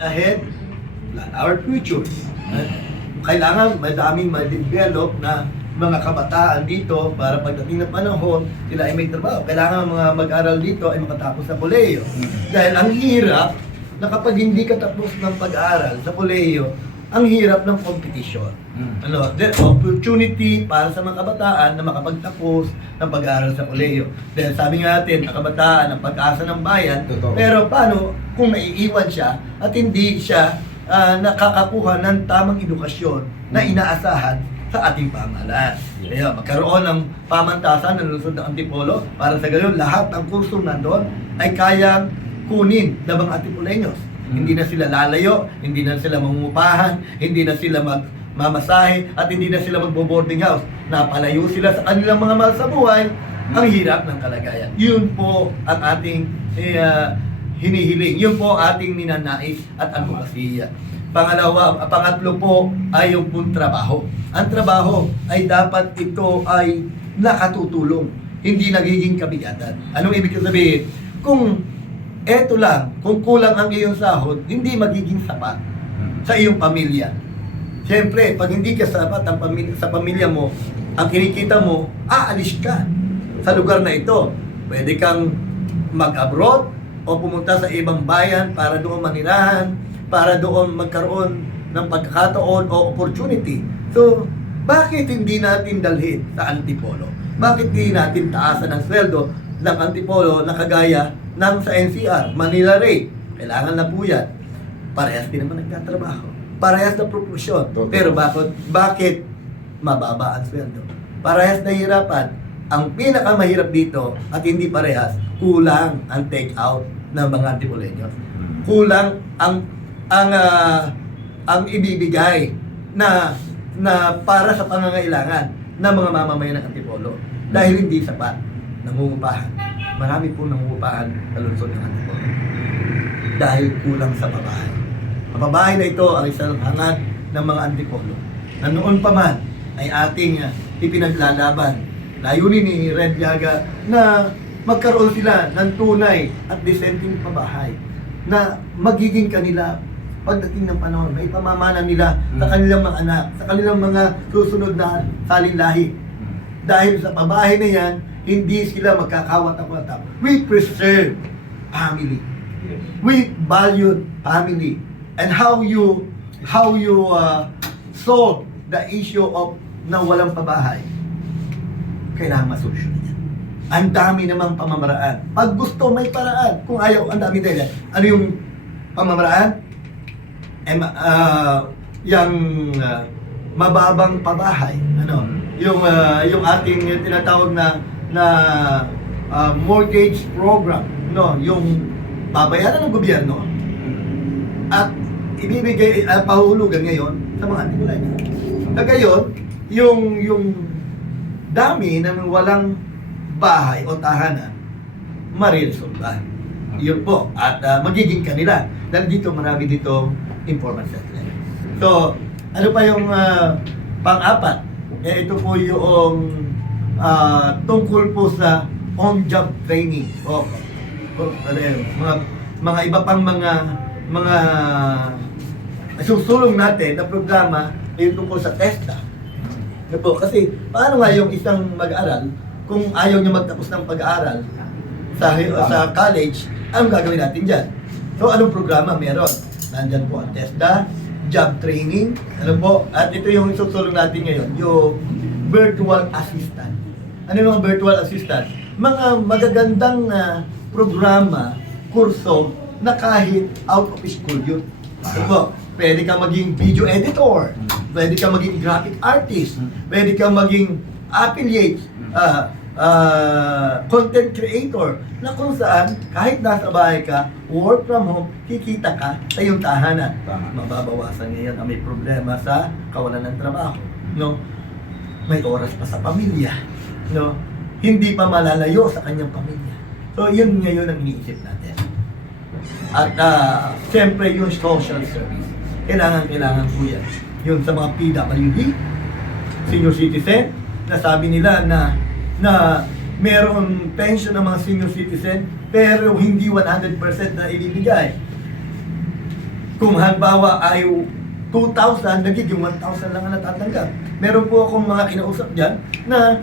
ahead, our future. Kailangan madaming ma-develop na mga kabataan dito para pagdating ng panahon, sila ay may trabaho. Kailangan mga mag-aral dito ay makatapos sa kolehiyo. Dahil ang hirap na kapag hindi ka tapos ng pag-aaral sa kolehiyo, ang hirap ng competition. The opportunity para sa mga kabataan na makapagtapos ng pag-aaral sa kolehiyo. Dahil sabi nga natin, ang kabataan ang pag-asa ng bayan. Totoo. Pero paano kung naiiwan siya at hindi siya nakakakuha ng tamang edukasyon na inaasahan sa ating pamahalaan? Kaya magkaroon ng pamantasan ng lungsod ng Antipolo para sa gayon lahat ng kursong nandoon ay kayang kunin ng mga Antipoleños. Hindi na sila lalayo, hindi na sila mangungupahan, hindi na sila magmamasahe, at hindi na sila magbo-boarding house. Napalayo sila sa kanilang mga mahal sa buhay, ang hirap ng kalagayan. Yun po ang ating hinihiling. Yun po ang ating ninanais at advokasya. Pangatlo po ay yung pong trabaho. Ang trabaho ay dapat ito ay nakatutulong, hindi nagiging kabigatan. Anong ibig sabihin? Kung eto lang, kung kulang ang iyong sahod, hindi magiging sapat sa iyong pamilya. Siyempre, pag hindi ka sapat sa pamilya mo, ang kinikita mo, aalis ka sa lugar na ito. Pwede kang mag-abroad o pumunta sa ibang bayan para doon manirahan, para doon magkaroon ng pagkakataon o opportunity. So, bakit hindi natin dalhin sa Antipolo? Bakit hindi natin taasan ang sweldo ng Antipolo na kagaya ng sa NCR, Manila rate? Kailangan na po yan. Parehas din naman nagtatrabaho. Parehas na proportion. Pero bakit mababa ang sweldo? Parehas na hirapan. Ang pinakamahirap dito at hindi parehas, kulang ang take out ng mga Antipoleños. Kulang ang ibibigay na para sa pangangailangan ng mga mamamayan ng Antipolo dahil hindi sapat. Nangungupahan. Marami po nangungupahan sa lungsod ng Antipolo dahil kulang sa pabahay. Ang pabahay na ito ang isang hangad ng mga Antipolo na noon pa man ay ating ipinaglalaban. Layunin ni Red Llaga na magkaroon sila ng tunay at dissenting pabahay na magiging kanila pagdating ng panahon, may pamamana nila sa kanilang mga anak, sa kanilang mga susunod na salinlahi. Dahil sa pabahay na yan, hindi sila magkakawat-awat. We preserve family. We value family. And how you solve the issue of na walang pabahay, kailangan masolusyon yan. Ang dami namang pamamaraan. Pag gusto, may paraan. Kung ayaw, ang dami dahil. Ano yung pamamaraan? Mababang pabahay. Ano? Yung ating tinatawag na mortgage program, no, yung babayaran ng gobyerno at ibibigay pahulugan ngayon sa mga Antipoleños. Sa gayon, yung dami ng walang bahay o tahanan mariresolba. Yun po, at magiging kanila. Dahil dito marami dito informal settlement. So, ano pa yung pang-apat? Ito po yung tungkol po sa on-job training o mga iba pang mga susulong natin na programa ay tungkol sa TESDA. Po, kasi paano nga yung isang mag-aaral kung ayaw niya magtapos ng pag-aaral sa college, anong gagawin natin dyan? So, anong programa meron? Nandyan po ang TESDA, job training, ano po, at ito yung susulong natin ngayon, yung virtual assistant. Ano yung virtual assistant? Mga magagandang programa, kurso, na kahit out of school yun. Ano po, pwede ka maging video editor, pwede ka maging graphic artist, pwede ka maging affiliate, content creator, na kung saan, kahit nasa bahay ka, work from home, kikita ka sa iyong tahanan. Mababawasan ngayon ang may problema sa kawalan ng trabaho. No? May oras pa sa pamilya. No? Hindi pa malalayo sa kanyang pamilya. So, yun ngayon ang iniisip natin. At siyempre yung social service. Kailangan po yan. Yung sa mga PWD, senior citizen, na sabi nila na meron pension ng mga senior citizen pero hindi 100% na ibibigay. Kung halimbawa ay 2,000, nagiging 1,000 lang ang natatanggap. Meron po akong mga kinausap dyan na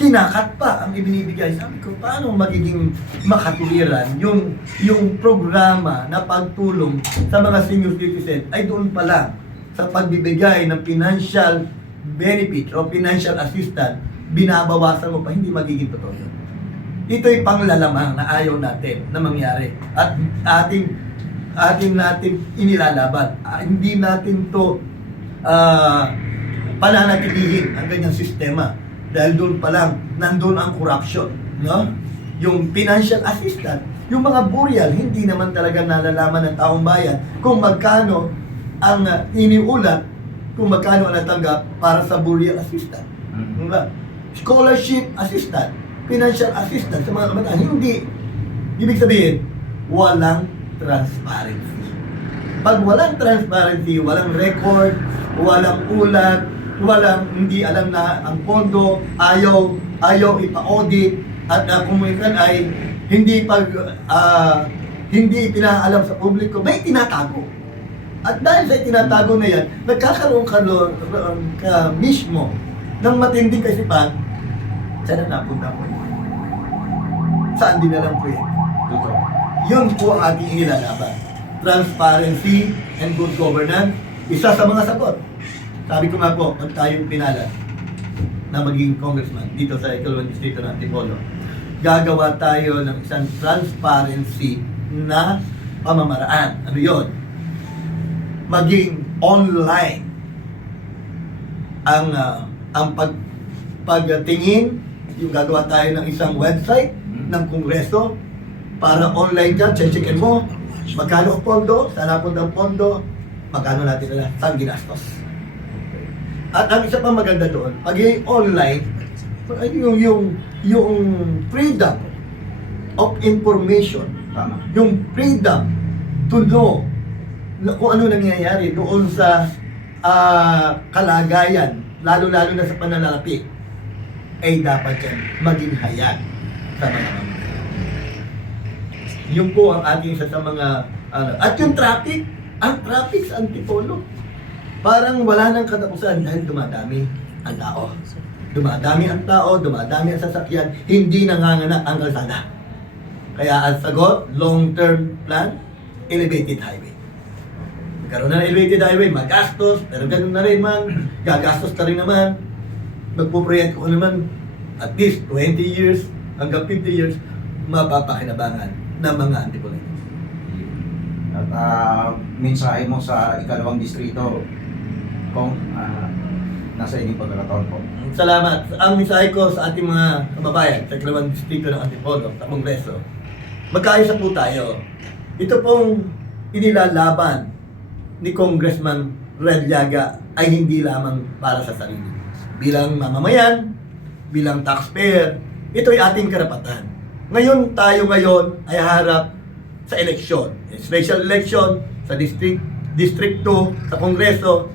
kinakat pa ang ibinibigay. Sabi ko, paano magiging makatuwiran yung programa na pagtulong sa mga senior citizen ay doon pa lang sa pagbibigay ng financial benefit o financial assistance, binabawasan mo pa, hindi magiging totoo yun. Ito'y panglalamang na ayaw natin na mangyari at ating natin inilalaban. Hindi natin to pananatilihin ang ganyang sistema dahil doon pa lang nandun ang corruption, no? Yung financial assistance, yung mga burial, hindi naman talaga nalalaman ng taong bayan kung magkano ang iniulat, kung magkano ang natanggap para sa burial assistance. Diba? Scholarship assistance, financial assistance sa mga kabataan, hindi. Ibig sabihin, walang transparency. Pag walang transparency, walang record, walang ulat, walang hindi alam na ang pondo, ayaw ipa-audit, at kung minsan ay hindi pinaalam sa publiko, may tinatago. At dahil sa tinatago na yan, nagkakaroon ka mismo ng matinding kasipan, saan na napunta po? Saan din na lang po yan? Yun po ang ating inilalaban. Transparency and good governance, isa sa mga sagot. Sabi ko nga po, pag tayong pinala na maging congressman dito sa Ikalawang Distrito ng Antipolo, gagawa tayo ng isang transparency na pamamaraan. Ano yun? Maging online ang pagtingin, yung gagawa tayo ng isang website ng Kongreso para online ka, checkin mo magkano ang pondo, saan napunta ang pondo, magkano natin na saan ginastos. At ang isa pa maganda doon, pag online, yung freedom of information, yung freedom to know na kung ano nangyayari doon sa kalagayan, lalo-lalo na sa pananalapi, ay dapat yan maging hayag sa mga mamamayan. Yun po ang ating isa sa mga at yung traffic, ang traffic sa Antipolo, parang wala nang katapusan dahil dumadami ang tao. Dumadami ang tao, dumadami ang sasakyan, hindi nanganganak ang kalsada. Kaya ang sagot, long-term plan, elevated highway. Magkaroon na ng elevated highway, magastos, pero ganun na rin man, gagastos ka rin naman. Magpuproyekto ko naman, at least 20 years hanggang 50 years, mapapakinabangan ng mga Antipoleños. At mensahe mo sa Ikalawang Distrito, kung nasa inyong pagkakataon po. Salamat. Ang mensahe ko sa ating mga kababayan sa Ikalawang Distrito ng Antipolo, sa Kongreso, magkaayos po tayo. Ito pong inilalaban ni Congressman Red Llaga ay hindi lamang para sa sarili. Bilang mamamayan, bilang taxpayer, ito ay ating karapatan. Ngayon ay harap sa eleksyon. Special election sa District 2, sa Kongreso.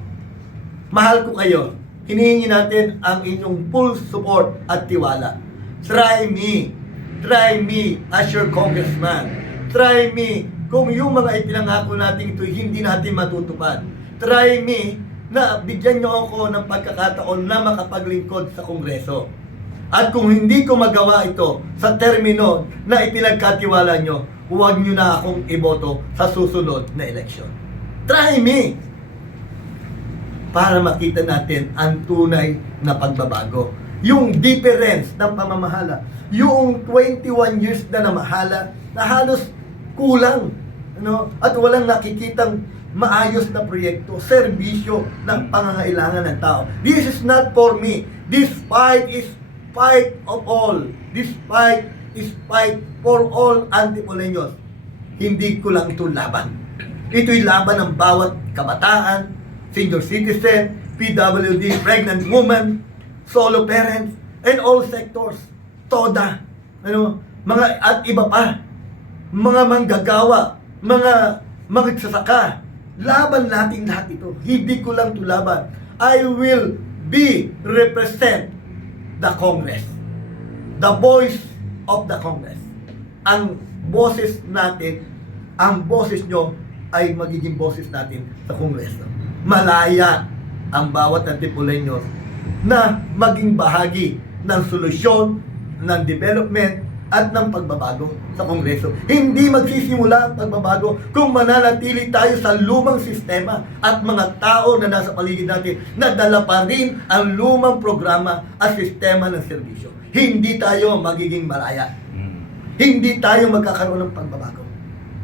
Mahal ko kayo. Hinihingi natin ang inyong full support at tiwala. Try me as your congressman. Try me kung yung mga ipinangako natin ito hindi natin matutupad. Try me na bigyan nyo ako ng pagkakataon na makapaglingkod sa Kongreso. At kung hindi ko magawa ito sa termino na ipinagkatiwala nyo, huwag nyo na akong iboto sa susunod na eleksyon. Try me! Para makita natin ang tunay na pagbabago. Yung difference ng pamamahala. Yung 21 years na namahala na halos kulang. At walang nakikitang maayos na proyekto, serbisyo ng pangangailangan ng tao. This is not for me. This fight is fight of all. This fight is fight for all Antipoleños. Hindi ko lang ito laban. Ito'y laban ng bawat kabataan, senior citizen, PWD, pregnant woman, solo parents, and all sectors. TODA, mga at iba pa, mga manggagawa, mga magsasaka. Laban natin lahat ito. Hindi ko lang ito laban. I will represent the Congress. The voice of the Congress. Ang boses natin, ang boses nyo, ay magiging boses natin sa Kongreso. Malaya ang bawat Antipoleños na maging bahagi ng solusyon, ng development, at ng pagbabago sa Kongreso. Hindi magsisimula ang pagbabago kung mananatili tayo sa lumang sistema at mga tao na nasa paligid natin na dala pa rin ang lumang programa at sistema ng serbisyo. Hindi tayo magiging malaya. Hindi tayo magkakaroon ng pagbabago.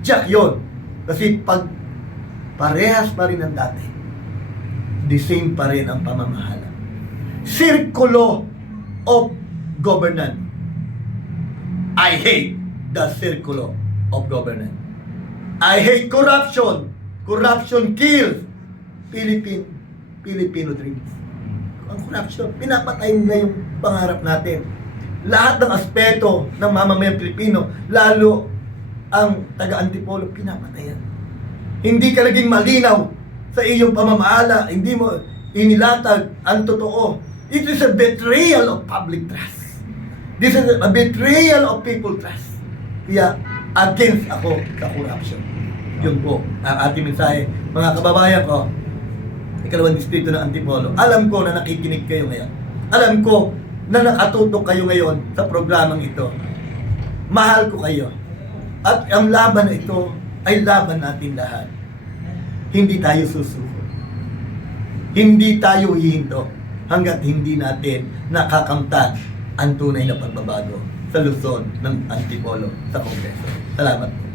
Diyak yun. Kasi pag parehas pa rin ang dati, the same pa rin ang pamamahala. Circulo of governance. I hate the circle of governance. I hate corruption. Corruption kills Filipino dreams. Ang corruption, pinapatay na yung pangarap natin. Lahat ng aspeto ng mamamayang Pilipino, lalo ang taga-Antipolo, pinapatayan. Hindi ka naging malinaw sa iyong pamamahala, hindi mo inilatag ang totoo. It is a betrayal of public trust. This is a betrayal of people trust. Kaya, against ako sa corruption. Yun po, ang ating mensahe. Mga kababayan ko, ikalawang distrito ng Antipolo, alam ko na nakikinig kayo ngayon. Alam ko na nakatutok kayo ngayon sa programang ito. Mahal ko kayo. At ang laban na ito ay laban natin lahat. Hindi tayo susuko. Hindi tayo hihinto hanggat hindi natin nakakamtan ang tunay na pagbabago sa Luzon ng Antipolo sa Kongreso. Salamat po.